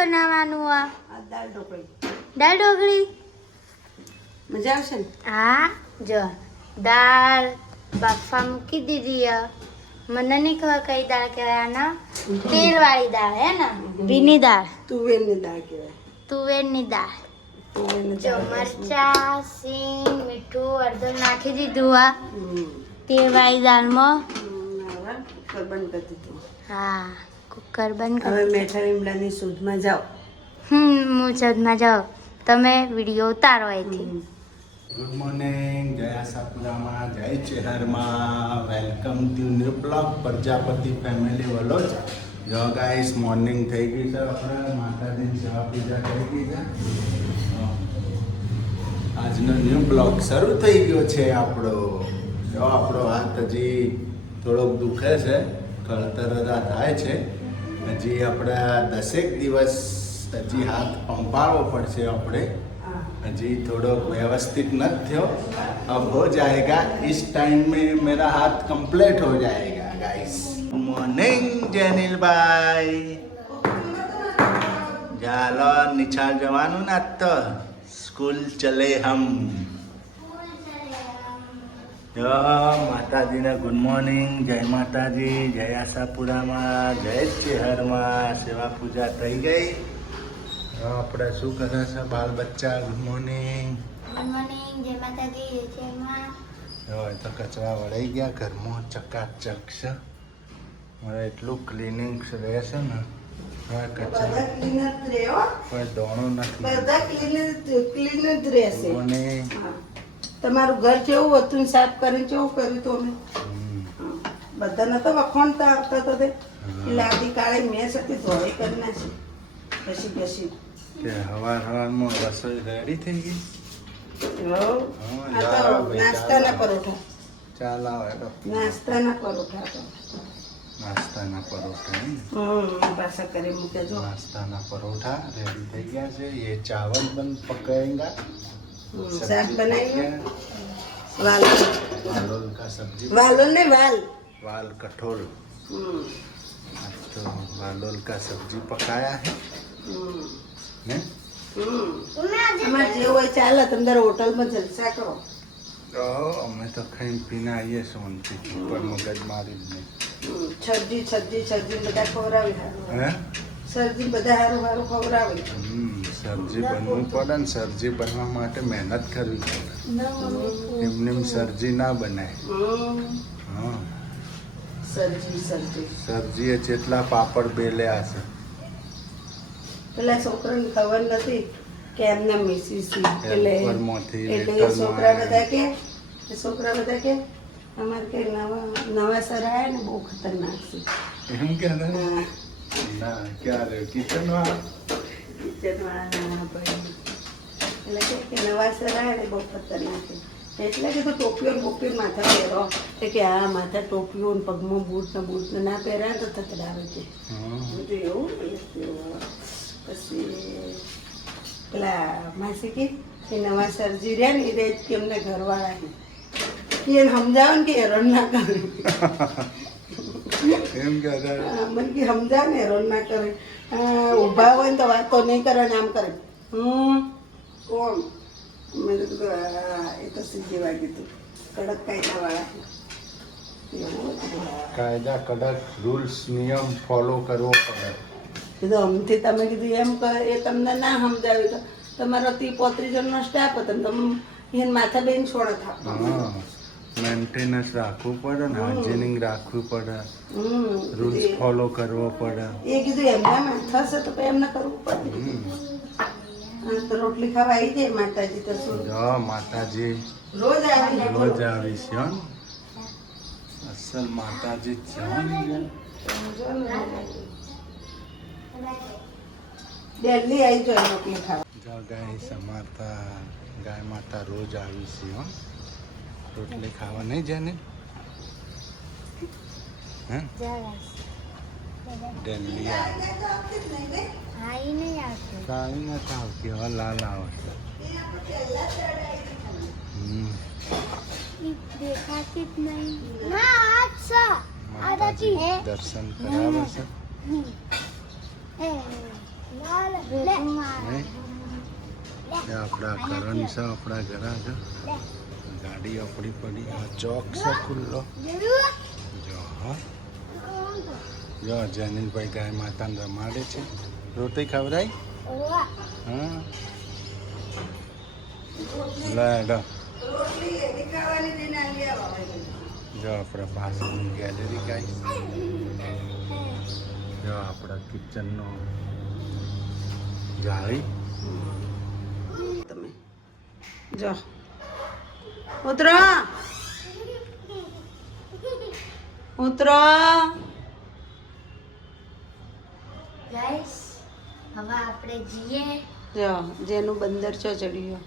બનાવવાનું આ દાળ ઢોકળી. દાળ ઢોકળી મજા આવશે ને? હા જો દાળ બાફવા મૂકી દીધી હે. મને નહીં ખબર કઈ દાળ કહેવાય આના. તેલવાળી દાળ હે ને ભીની દાળ તુવેરની દાળ કહેવાય. તુવેરની દાળ. તુવેરની જો દાળ. મરચા સિંગ મીઠું અડધું નાખી દીધું આ હમ. તેલવાળી દાળમાં. હવે કુકર બંધ કરી દીધું. હા કુકર બંધ હવે કર. મેઠા લીમડાની સૂધમાં જાઓ. હું જદમાં જાઉં તમે વિડીયો ઉતારો અહીંથી. ગુડ મોર્નિંગ, જય આશાપુરામાં, જય ચેહરમાં, welcome to new blog Prajapati family vlog. જો ગાઈસ મોર્નિંગ થઈ ગઈ છે, આપણે માતાજીની સેવા પૂજા થઈ ગઈ છે. આજનો ન્યૂ બ્લોગ શરૂ થઈ ગયો છે આપણો. જો આપણો હાથ હજી થોડોક દુખે છે, કળતરતા થાય છે. હજી આપણે 10 દિવસ હજી હાથ પંપાળવો પડશે આપણે. जी थोड़ा व्यवस्थित न थो, अब हो जाएगा. इस टाइम में मेरा हाथ कंप्लीट हो जाएगा गाइस. मॉर्निंग जेनिल भाई, ચાલો નિશાળ જવાનું ના તો સ્કૂલ ચલે હમ. જો માતાજીને ગુડ મોર્નિંગ, જય માતાજી, જય આશાપુરામાં, જય ચેહરમાં. સેવા પૂજા થઈ ગઈ. આપણે શું કરે છે બાલ બચ્ચા? Good morning. ગુડ મોર્નિંગ જય માતાજી જય ચેહરમાં. હવે તો કચરા વળાઈ ગયા, ઘરમાં ચકાચક છે. મારે એટલું ક્લિનિંગ રહેશે ને, હવે કચરા બધા ક્લીન જ રહે હો. કોઈ દોણો નથી. બધા ક્લીન જ રહેશે. મોર્નિંગ. હા. તમારું ઘર કેવું હતું ને સાફ કરીને કેવું કર્યું તો અમે બધાને તો વખોણતા આવતા તો તે લાદી કાળે મેસ હતી ધોળી કરી નાખી પછી કે હવારમાં રસોઈ રેડી થઈ ગઈ. આ તો નાસ્તાના પરોઠા. ચાલ આવે તો નાસ્તાના પરોઠા તો નાસ્તાના પરોઠા નહીં? પાછા કરી મૂકે જો. નાસ્તાના પરોઠા રેડી થઈ ગયા છે. ये चावल बन पकाएगा. શાક બનાવ્યું વાલ वालोल का सब्जी, વાલો ને વાલ वाल कठोल. હમ, आज तो वालोल का सब्जी पकाया है હમ, ने? હમ. અમારે જેવું હોય ચાલે તમે તારે હોટલમાં જલસા કરો. અમે તો ખાઈને પીને આવીએ શાંતિ, કોઈ મગજ મારી જ નહીં. છરજી બધા ખવડાવી સારું હે? સરજી બધા સારું સારું ખવડાવે. સબ્જી બનવું પડે ને, સબ્જી બનવા માટે મહેનત કરવી પડે. એમને એમ સબ્જી ના બનાય. હા, સરજી સબ્જીએ જેટલા પાપડ બેલ્યા છે. પેલા છોકરાને ખબર નથી કે એમને મિસી સી એટલે એરપોર્ટમાંથી એટલે લેટરમાં છોકરા બધા કે અમારે કે નવા સર આવ્યા ને બહુ ખતરનાક છે. એમ કે ને? હા, ના, ક્યારે કિચનમાં કિચનવાળા ભાઈ એટલે કે નવા સર આવ્યા ને બહુ ખતરનાક છે. એટલે કીધું ટોપીઓ ને બોપીઓ માથા પહેરો કે આ માથા ટોપીઓ ને પગમાં બૂટ ને ના પહેર્યા તો થતડાવે છે. બધું એવું પછી પેલા માસી કે નવા સરજી રહ્યા ને એ રહે કે એમને ઘરવાળા એને સમજાવે ને કે હેરાન ના કરે. એમ કે મને કે સમજાવે ને હેરાન ના કરે. ઊભા હોય ને તો વાતો નહીં કરે ને આમ કરે. કોણ? મેં તો કીધું એ તો સીધી વાગી હતું. કડક કાયદાવાળા કાયદા કડક રૂલ્સ નિયમ ફોલો કરવો પડે. કીધું અમથી તમે કીધું એમ કરે એ તમને ના સમજાવ્યું તો તમારો 30-35 જણનો સ્ટાફ હતો ને તમે એને માથા બેન છોડો થાપો. હા, મેન્ટેનન્સ રાખવું પડે ને, હાઇજેનિક રાખવું પડે, રૂલ્સ ફોલો કરવો પડે. એ કીધું એમના થશે તો પછી એમને કરવું પડે. તો રોટલી ખાવા આવી જાય માતાજી તો શું જો માતાજી રોજ આવી રોજ આવીશ હો ને. અસલ માતાજી જ છે હો ને. ડેલી આવી જાય રોટલી ખાવા. જો ગાય સમાતા ગાય માતા રોજ આવીશ હો. રોટલી ખાવા નહીં જાય ને? હે? ડેલી આવે. આઈ નહીં આવતું. કાંઈ નથી આવતી, હવે લાલ આવશે. દેખાતી જ નહીં. ના આજ છે. માતાજી દર્શન કરાવે છે. એ લાલ આપણા કરણ છે, આપણા ઘર આગળ ગાડી આપણી પડી, આ ચોક છે ખુલ્લો. જો હા, જો જેનિલભાઈ ગાય માતાને રમાડે છે. રોટી ખવડાય? હા, લે જો આપણે પાછળની ગેલેરી ગાય. જો આપણા કિચનનો જાળી. તમે જો ઉતરો ઉતરો. ગાઈસ હવે આપણે જઈએ. જો જેનું બંદર છો ચડ્યો.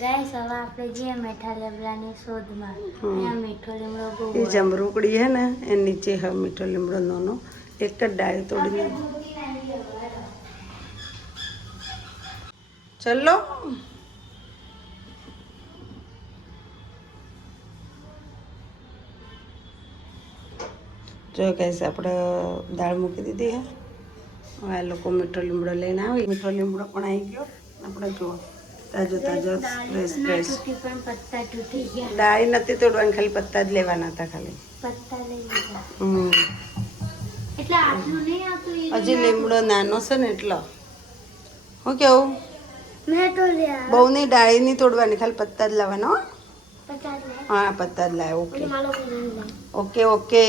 ગાઈસ હવે આપણે જઈએ મીઠા લીમડાની શોધમાં. અહીંયા મીઠો લીમડો બહુ એ જમરૂકડી હે ને એ નીચે હ મીઠો લીમડો નાનો એક જ ડાળી તોડીને. ચલો જો કહીશ આપણે દાળ મૂકી દીધી હે. હવે આ લોકો મીઠો લીમડો લઈને આવી. મીઠો લીમડો પણ આવી ગયો. આપણે જુઓ તાજો તાજો ફ્રેશ ફ્રેશ. પણ પત્તા તૂટી ગયા. ડાળી નથી તોડવાની, ખાલી પત્તા જ લેવાના હતા ખાલી. પત્તા લઈ લીધા. હમ એટલે આટલું નહીં આવતું. હજી લીમડો નાનો છે ને એટલો. હું કેવું મેં તો લ્યા બહુ નહીં ડાળી નહીં તોડવાની, ખાલી પત્તા જ લાવવાના. હો પત્તા લે. હા પત્તા જ લાવે. ઓકે માલો નહીં. Okay okay.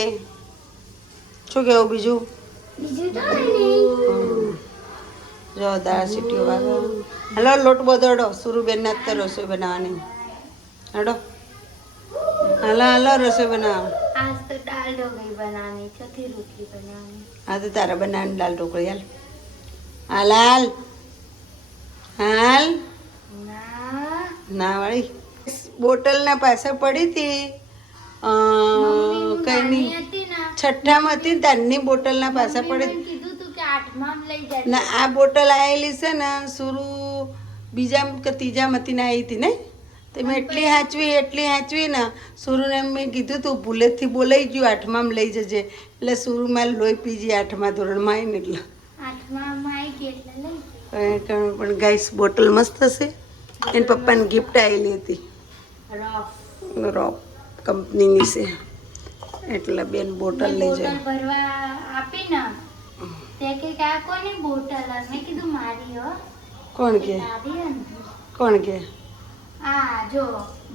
શું કેવું બીજું? બીજું તો નહીં. જો દાળ સીટીઓ વાગો. હલો લોટ બધોડો. સુરુબેન ને અત્યારે રસોઈ બનાવવાની. હડો હાલો હાલો રસોઈ બનાવો. આજ તો દાળ ઢોકળી બનાવવાની છે, થી રોટલી બનાવવાની. હા તો તારા બનાવવાની દાળ ઢોકળી હાલ. હાલ હાલ હાલ. ના ના વાળી બોટલના પાસે પડી હતી. કઈ નહીં હતી ને છઠ્ઠામાં હતી ને તારની બોટલના પાસે પડી. મેં કીધું તું કે 8માં લઈ જાય. ના આ બોટલ આવેલી છે ને સુરુ બીજા કે ત્રીજામાંથી ને આવી હતી ને તે મેં એટલી હાચવી ને સુરુને મેં કીધું તું ભૂલેથી બોલાઈ ગયું 8માં લઈ જજે. એટલે સુરુમાં લોહી પીજી 8મા ધોરણમાં આવીને એટલે 8માં આવી ગઈ એટલે લઈ ગઈ. પણ ગાઈસ બોટલ મસ્ત હશે. એના પપ્પાને ગિફ્ટ આવેલી હતી. રફ રોપ કંપનીની છે એટલે બેન બોટલ લઈ બોટલ જાય. ભરવા આપી ને તે કે આ કોની બોટલ? મેં કીધું મારી હો. કોણ કે તારી હે ને? કોણ કે આ જો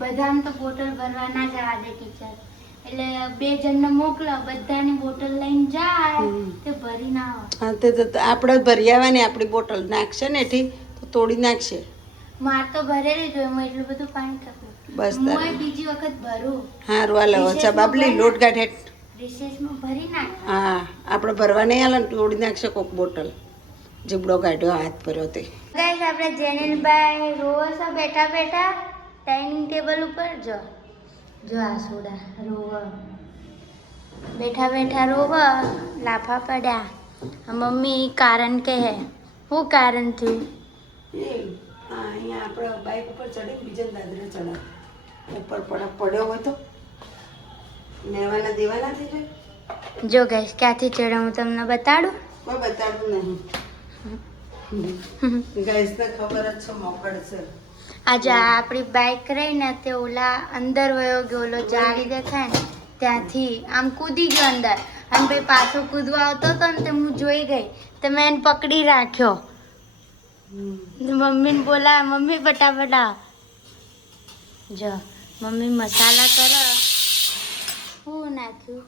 બધાને તો બોટલ ભરવા ના જવા દે ટીચર, એટલે 2 જણને મોકલો, બધાની બોટલ લઈને જાય તે ભરી ના આવે. હા તે તો આપણે ભરી આવવાની. આપણી બોટલ નાખશે ને એથી તો તોડી નાખશે. માર તો ભરેલી જ હોય, હું એટલું બધું પાણી કાપું. બસ હું તારે. બીજી વખત ભરું. હારું હાલો ઓછા બાબલી લોટ ગાંઠ હેઠ. રિસેસમાં ભરી નાખ. હા આપણે ભરવા નહીં હાલે ને તોડી નાખશે કોક બોટલ. જીબડો કાઢ્યો હાથ ભર્યો તે. ગાઈસ આપણે જેનિલભાઈ રોવો છો બેઠા બેઠા ડાઇનિંગ ટેબલ ઉપર. જો જો આ સોડા રોવો બેઠા બેઠા રોવો. લાફા પડ્યા. મમ્મી કારણ કે હે શું કારણ થયું? અહીંયા આપણે બાઇક ઉપર ચડી બીજા દાદરે ચડાવ ઉપર પડ્યો હોય તો લેવાના દેવાના થઈ જાય. જો ગાઈસ ક્યાંથી ચડ્યો હું તમને બતાડું. કોઈ બતાડતું નહીં. ગાઈસને ખબર જ છે મોકળ છે. આજે આપણી બાઇક રહી ને તે ઓલા અંદર વયો ગયો, ઓલો જાળી દેખાય ને ત્યાંથી આમ કૂદી ગયો અંદર, અને ભાઈ પાછો કૂદવા આવતો હતો ને તે હું જોઈ ગઈ તો મેં એને પકડી રાખ્યો. મમ્મીને બોલા મમ્મી ફટાફટ આવ. જો મમ્મી મસાલા કરો. શું નાખ્યું?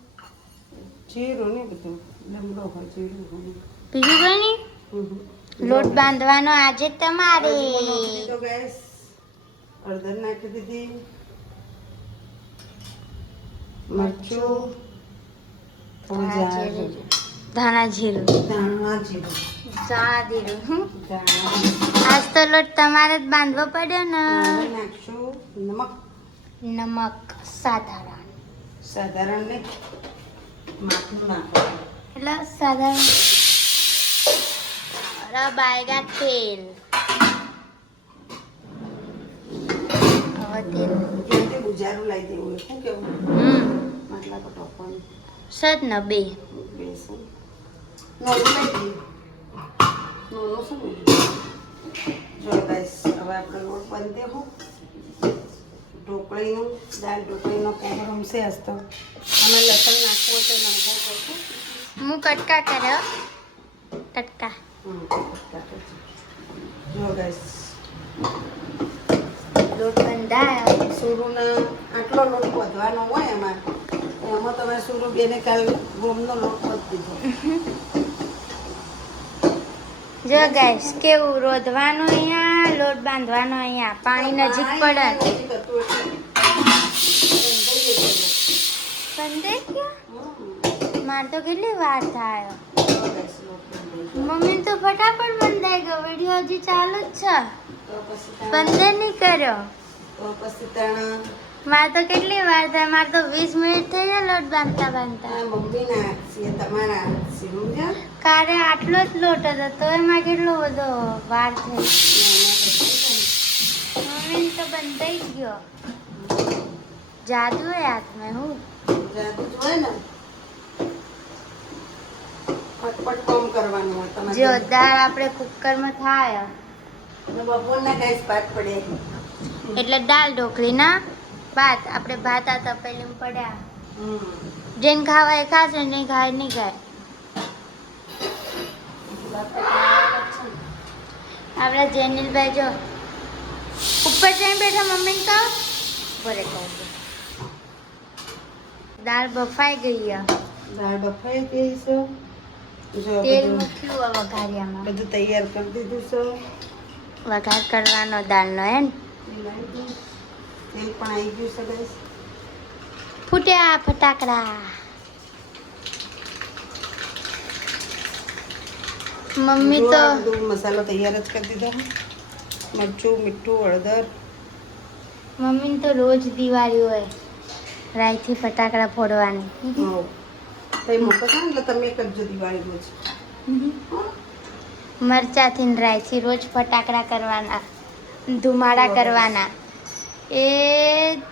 જીરું ને બધું લીમડો હોય જીરું હોય. બીજું કઈ નહીં. લોટ બાંધવાનો આજે તમારે. તો ગેસ હળદર નાખી દીધી, મરચું, ધાણા જીરું. ધાણા જીરું. આજ તો લોટ તમારે જ બાંધવો પડ્યો ને. નાખશું નમક. નમક સાધારણ. સાધારણ ને માથું નાખવાનું. એટલે સાધારણ. બાયગા તેલ. હવે તેલ તે ગુજારું લાવી દેવું હોય. શું કેવું? માટલા પર ટોપવાનું. સજ ને બે. બેસન નોરું લઈ દઈએ. નોનો શું જો ગાઈસ હવે આપણે લોટ બાંધે હો ઢોકળીનું દાળ ઢોકળીનો પ્રોગ્રામ છે આજ તો અમે લસણ નાખવું તો નાખવું પડશે હું કટકા કર્યો કટકા જો ગાઈસ લોટ બંધાયો સુરુને આટલો લોટ વધવાનો હોય એમાં તમે સુરુ બેને કાલ ગોમનો લોટ વધી દીધો જો ગાઈસ કેવું રોધવાનું અહીંયા લોટ બાંધવાનો અહીંયા પાણી નજીક પડે બંધાઈ ગયો મારે તો કેટલી વાર થાય મમ્મી તો ફટાફટ બંધાઈ ગયો વિડીયો હજી ચાલુ જ છે બંધ નહીં કર્યો તો પછી ત્યાં મારે તો કેટલી વાર થાય મારે તો 20 મિનિટ થઈ જાય લોટ બાંધતા બાંધતા મમ્મીના હાથ છે તમારા હાથ છે સમજ્યા કારે આટલો જ લોટ હતો તો એમાં કેટલો બધો વાર થઈ મમ્મી તો બંધાઈ ગયો જાદુ હે હાથમાં હું જાદુ જ હોય ને ફટફટ કામ કરવાનું હોય તમારે જો દાળ આપણે કુકરમાં થાય અને બપોરના ગેસ પાટ પડે એટલે દાળ ઢોકળીના ભાત આપણે ભાત આ તપેલીમાં પડ્યા જેને ખાવા એ ખાશે નહીં ખાય નહીં ખાય આપણા જેનિલભાઈ જો ઉપર જઈને બેઠા મમ્મીને તો બરે કહું દાળ બફાઈ ગઈ છે દાળ બફાઈ ગઈ છે જો તેલ બધું મૂક્યું હવે વઘારિયામાં બધું તૈયાર કરી દીધું છે વઘાર કરવાનો દાળનો હે ને તેલ પણ આવી ગયું છે ગાઈસ ફૂટ્યા ફટાકડા મમ્મી તો બધું મસાલો તૈયાર જ કરી દીધો મરચું મીઠું હળદર મમ્મીને તો રોજ દિવાળી હોય રાઈથી ફટાકડા ફોડવાની તઈ મોટો છે ને એટલે તમે કરજો દિવાળી રોજ મરચાથી ને રાઈથી રોજ ફટાકડા કરવાના ધુમાડા કરવાના એ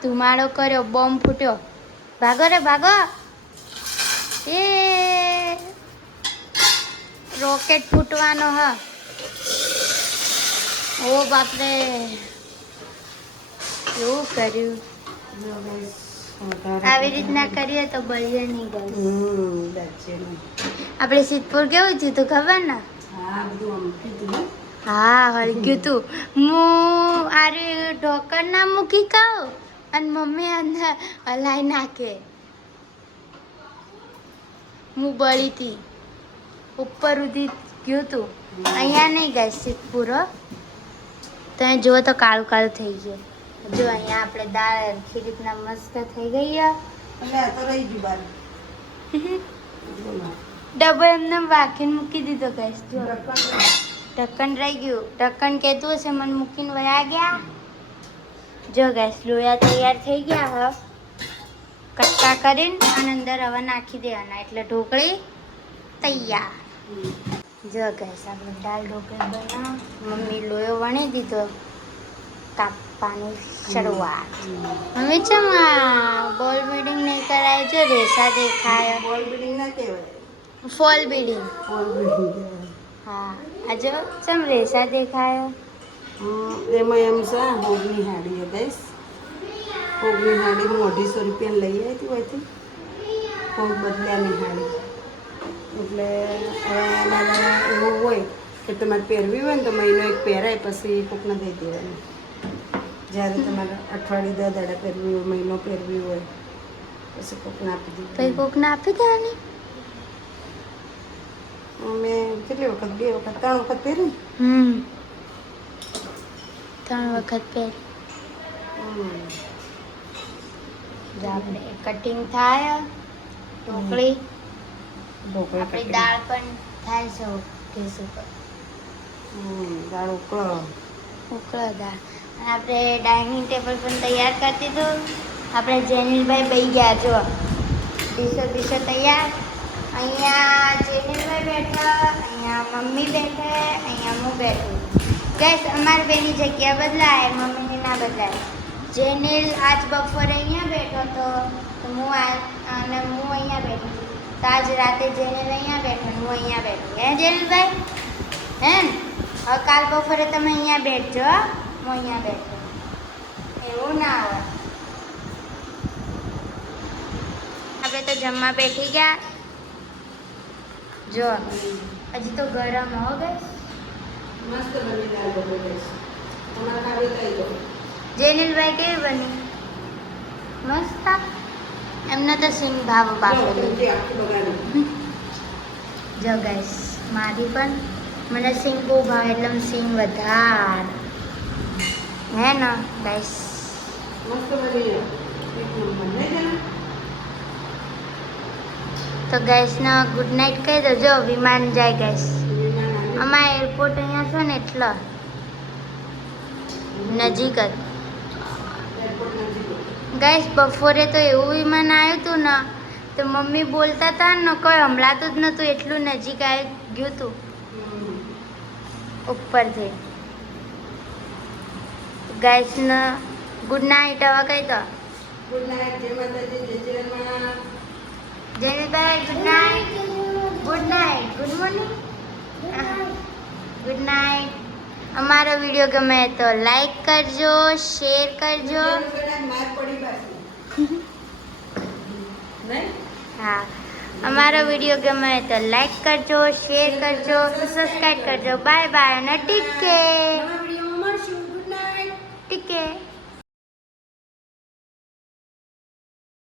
ધુમાડો કર્યો બોમ્બ ફૂટ્યો ભાગો રે ભાગો એ રોકેટ ફૂટવાનો હ ઓ બાપરે એવું કર્યું આવી રીતના કરીએ તો બળીએ નહીં ગયું આપણે સિદ્ધપુર કેવું થયું તું ખબર ને હા બધું આમ કીધું ને હા હળગ્યું તું હું આરે ઢોકર ના મૂકી કહું અને મમ્મી અંદર હલાઈ નાખે હું બળી હતી ઉપર સુધી ગયું તું અહીંયા નહીં ગઈ સિદ્ધપુર હો. તો અહીં જુઓ તો કાળું કાળું થઈ ગયું જો અહીંયા આપણે દાળ હરખી રીતના મસ્ત થઈ ગઈ છે. એટલે આ તો રહી ગયું બાર ડબ્બો એમને વાકીને મૂકી દીધો ગેસ જો ઢક્કન રહી ગયું ઢક્કન કહેતું હશે મને મૂકીને વયા ગયા જો ગેસ લોયા તૈયાર થઈ ગયા હવે કટકા કરીને અને અંદર હવે નાખી દેવાના એટલે ઢોકળી તૈયાર જો ગેસ આપણે દાળ ઢોકળી બનાવ મમ્મી લોયો વણી દીધો કાપવાની શરૂઆત મમ્મી ચમ બોલ બીડિંગ નહીં કરાય જો રેસા દેખાય બોલ બિલ્ડિંગ ના કહેવાય ફોલ બીડિંગ બોલ બિલ્ડિંગ કહેવાય હા આ જો ચમ રેસા દેખાય એમાં એમ છે હોગની હાડી હદાઈશ હોગની હાડી હું 250 રૂપિયા લઈ આવી હતી હોયથી હોગ બદલ્યાની હાડી એટલે હવે અમારે એવું હોય કે તમારે પહેરવી હોય ને તો મહિનો એક પહેરાય પછી કોકને દઈ દેવાની જ્યારે તમારે અઠવાડિયે 10 દાડા પહેરવી હોય મહિનો પહેરવી હોય પછી કોકને આપી પછી દીધી કોકને આપી દેવાની મેં કેટલી વખત 2 વખત 3 વખત પહેરી 3 વખત પહેર જો આપણે કટિંગ થાય ઢોકળી આપણી દાળ પણ થાય છે ગેસ ઉપર દાળ ઉકળો ઉકળો દાળ અને આપણે ડાઇનિંગ ટેબલ પણ તૈયાર કરી દીધું આપણે જેનિલભાઈ બેસી ગયા જો ડીશો તૈયાર અહીંયા જેનિલભાઈ બેઠા અહીંયા મમ્મી બેઠે અહીંયા હું બેઠું ગેસ અમારી બેની જગ્યા બદલાય મમ્મીની ના બદલાય જેનિલ આજ બપોરે અહીંયા બેઠો હતો તો હું અહીંયા બેઠી તો આજ રાતે જેનિલ અહીંયા બેઠો હું અહીંયા બેઠી હે જેનિલભાઈ હે ને? હવે કાલ બપોરે તમે અહીંયા બેઠજો હો. હું અહીંયા બેઠો એવું ના હોય. આપણે તો જમવા બેઠી ગયા. જો હજી તો ગરમ હો ગઈ. મસ્ત બની દાળ બની હમણાં ખાવી કઈ દો. જેનિલભાઈ કેવી બની? મસ્ત. એમને તો સિંગ ભાવ બાફેલી. આખી બગાડી. જો ગાઈસ મારી પણ મને સિંગ બહુ ભાવે એટલે હું સિંગ વધાર હે ને ગાઈસ. મસ્ત બની એક નંબર નહીં જાણે? તો ગાઈસને ગુડ નાઇટ કહી દો. જો વિમાન જાય ગાઈસ. વિમાન આવે. અમારા એરપોર્ટ અહીંયા છે ને એટલે નજીક જ. એરપોર્ટ નજીક હોય. ગાઈસ બપોરે તો એવું વિમાન આવ્યું હતું ને તો મમ્મી બોલતા હતા ને કોઈ હમણાં જ નહોતું એટલું નજીક આવી ગયું હતું ઉપરથી. ગાઈસને ગુડ નાઇટ હવે કહી દો. Good night. જય માતાજી. જય Shriram. Jaybhai good night. Good night. Good morning. Good night. અમારો વિડીયો ગમે તો લાઈક કરજો, શેર કરજો. માર પડી પાછી. નહીં? હા, અમારો વિડીયો ગમે તો લાઈક કરજો, શેર કરજો, સબસ્ક્રાઈબ કરજો. બાય બાય અને ટીકે નવા વિડીયોમાં મળશું. Good night. ટીકે.